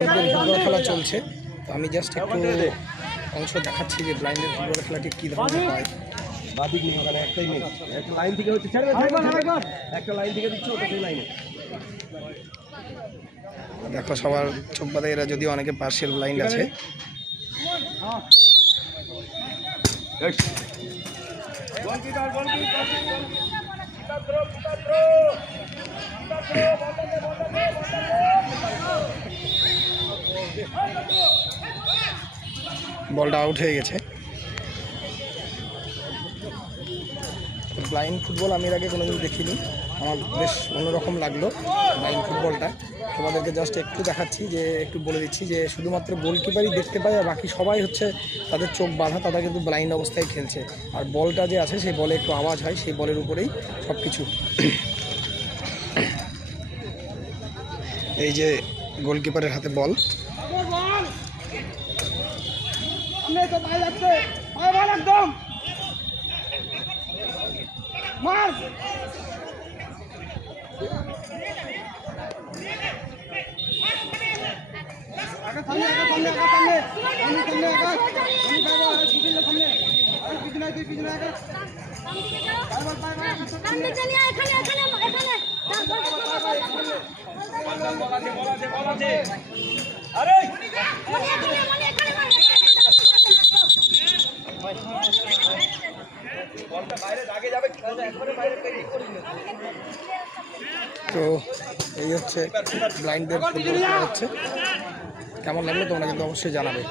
Football খেলা চলছে, তো আমি জাস্ট একটু অংশ দেখাচ্ছি যে ব্লাইন্ডের ফুটবল খেলাটি কী ধরনের হয়। দেখো সবার চোখ বাঁধা, এরা যদিও অনেকে পার্সিয়াল ব্লাইন্ড আছে। বলটা আউট হয়ে গেছে। ব্লাইন্ড ফুটবল আমি এর আগে কোনোদিন দেখিনি, আমার বেশ অন্যরকম লাগলো ব্লাইন্ড ফুটবলটা। তোমাদেরকে জাস্ট একটু দেখাচ্ছি, যে একটু বলে দিচ্ছি যে শুধুমাত্র গোলকিপারই দেখতে পায়, আর বাকি সবাই হচ্ছে তাদের চোখ বাঁধা, তারা কিন্তু ব্লাইন্ড অবস্থায় খেলছে। আর বলটা যে আছে সেই বলে একটু আওয়াজ হয়, সেই বলের উপরেই সব কিছু। এই যে গোলকিপারের হাতে বল, তো এই হচ্ছে ব্লাইন্ডদের ফুটবল খেলা হচ্ছে। কেমন লাগলো তোমরা কিন্তু অবশ্যই জানাবে।